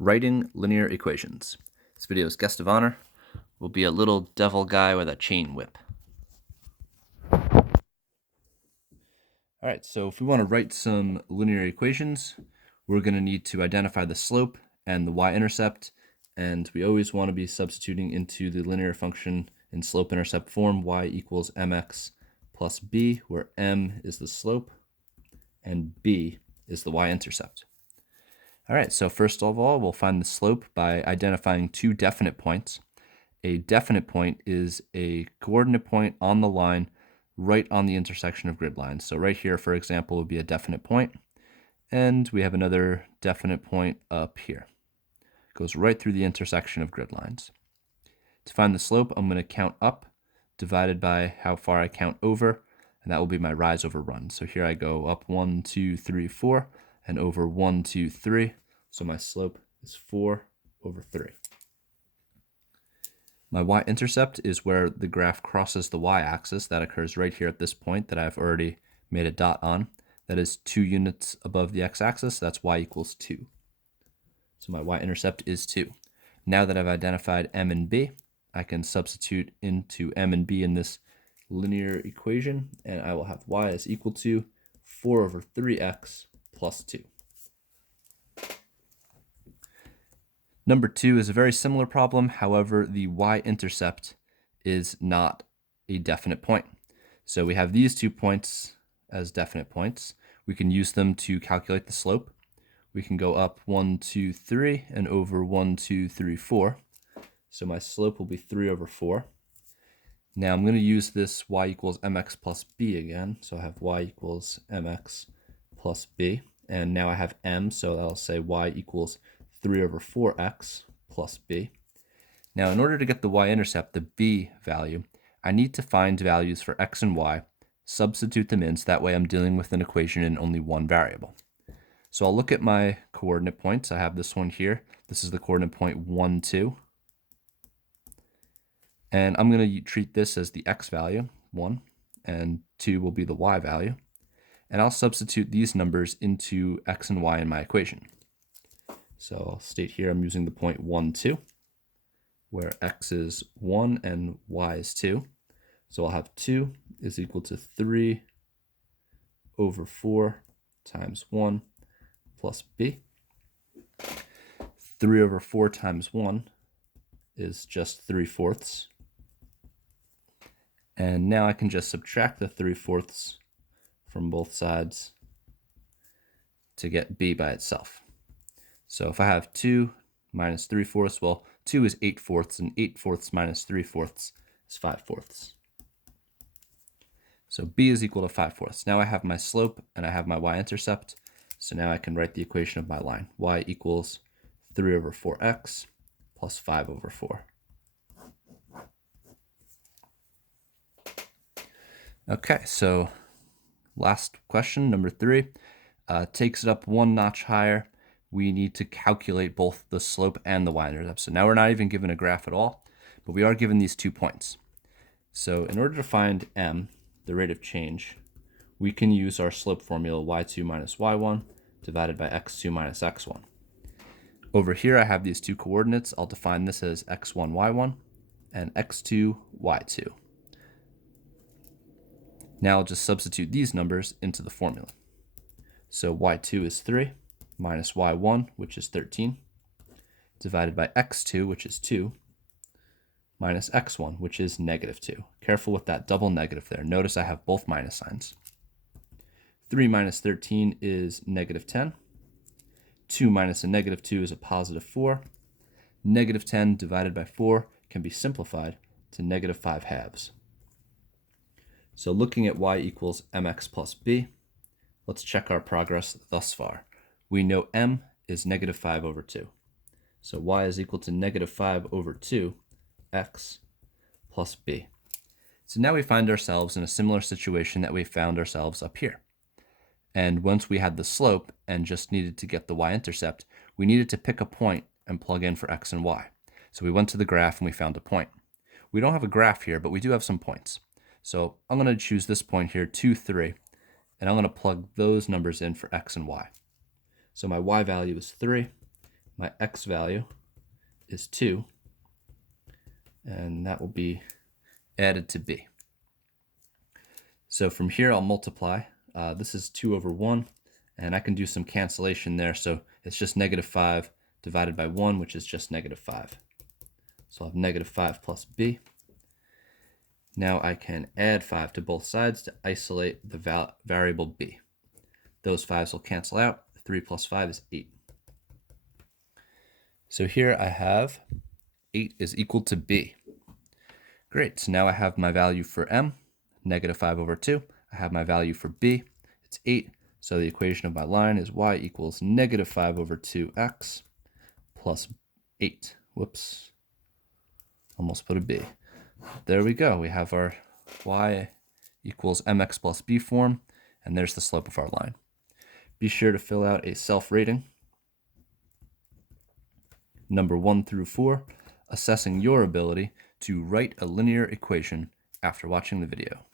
Writing linear equations. This video's guest of honor will be a little devil guy with a chain whip. All right, so if we want to write some linear equations, we're going to need to identify the slope and the y-intercept, and we always want to be substituting into the linear function in slope-intercept form, y equals mx plus b, where m is the slope and b is the y-intercept. All right, so first of all, we'll find the slope by identifying two definite points. A definite point is a coordinate point on the line right on the intersection of grid lines. So right here, for example, would be a definite point. And we have another definite point up here. It goes right through the intersection of grid lines. To find the slope, I'm going to count up divided by how far I count over, and that will be my rise over run. So here I go up 1, 2, 3, 4, and over 1, 2, 3. So my slope is 4 over 3. My y-intercept is where the graph crosses the y-axis. That occurs right here at this point that I've already made a dot on. That is 2 units above the x-axis. That's y equals 2. So my y-intercept is 2. Now that I've identified m and b, I can substitute into m and b in this linear equation, and I will have y is equal to 4 over 3x plus 2. Number 2 is a very similar problem. However, the y-intercept is not a definite point. So we have these 2 points as definite points. We can use them to calculate the slope. We can go up 1, 2, 3 and over 1, 2, 3, 4. So my slope will be 3 over 4. Now I'm going to use this y equals mx plus b again. So I have y equals mx plus b. And now I have m, so I'll say y equals 3 over 4x plus b. Now in order to get the y-intercept, the b value, I need to find values for x and y, substitute them in, so that way I'm dealing with an equation in only one variable. So I'll look at my coordinate points. I have this one here. This is the coordinate point 1, 2. And I'm going to treat this as the x value, 1, and 2 will be the y value. And I'll substitute these numbers into x and y in my equation. So I'll state here I'm using the point 1, 2, where x is 1 and y is 2. So I'll have 2 is equal to 3 over 4 times 1 plus b. 3 over 4 times 1 is just 3/4. And now I can just subtract the 3/4 from both sides to get b by itself. So if I have 2 minus 3/4, well, 2 is 8/4, and 8/4 minus 3/4 is 5/4. So b is equal to 5/4. Now I have my slope and I have my y-intercept. So now I can write the equation of my line. Y equals 3 over 4x plus 5 over 4. Okay, so last question, number 3, takes it up one notch higher. We need to calculate both the slope and the y-intercept. So now we're not even given a graph at all, but we are given these 2 points. So in order to find m, the rate of change, we can use our slope formula y2 minus y1 divided by x2 minus x1. Over here I have these 2 coordinates. I'll define this as x1, y1 and x2, y2. Now I'll just substitute these numbers into the formula. So y2 is 3 minus y1, which is 13, divided by x2, which is 2, minus x1, which is negative 2. Careful with that double negative there. Notice I have both minus signs. 3 minus 13 is negative 10. 2 minus a negative 2 is a positive 4. Negative 10 divided by 4 can be simplified to negative 5/2. So looking at y equals mx plus b, let's check our progress thus far. We know m is negative 5 over 2. So y is equal to negative 5 over 2 x plus b. So now we find ourselves in a similar situation that we found ourselves up here. And once we had the slope and just needed to get the y-intercept, we needed to pick a point and plug in for x and y. So we went to the graph and we found a point. We don't have a graph here, but we do have some points. So I'm going to choose this point here, 2, 3, and I'm going to plug those numbers in for x and y. So my y value is 3, my x value is 2, and that will be added to b. So from here, I'll multiply. This is 2 over 1, and I can do some cancellation there. So it's just -5 divided by 1, which is just -5. So I'll have -5 plus b. Now I can add 5 to both sides to isolate the variable b. Those 5s will cancel out. 3 plus 5 is 8. So here I have 8 is equal to b. Great, so now I have my value for m, -5 over 2. I have my value for b, it's 8. So the equation of my line is y equals -5 over 2x plus 8. Whoops, almost put a b. There we go. We have our y equals mx plus b form, and there's the slope of our line. Be sure to fill out a self-rating. Number 1 through 4, assessing your ability to write a linear equation after watching the video.